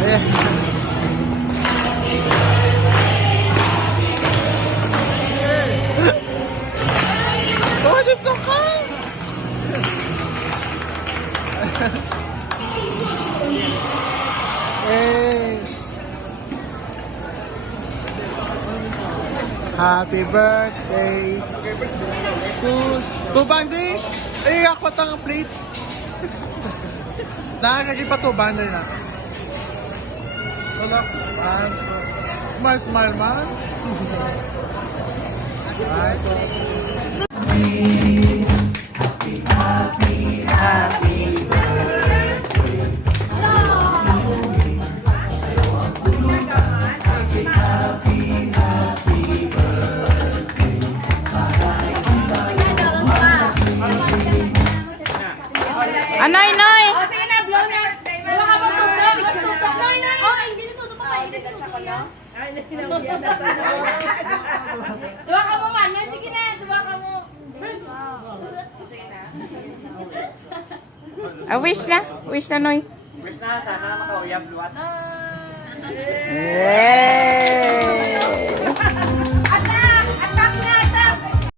Oh, dito ka! Happy birthday to Bandy! Eh, ako tang plate. Nakakagi pa to, Bandy na. Wala. Smile, smile, man. Anoy, Noy! O, sige na, blow na. Diba ka mo tutok? Tutok, Noy, Noy. Oh, hindi na tutok pa. Hindi na tutok na. Ay, nagkinawiyan na sa ano. Diba ka mo man, Noy? Sige na, diba ka mo. Sige na. Wish na, Noy. Wish na, sana makauyab luwat.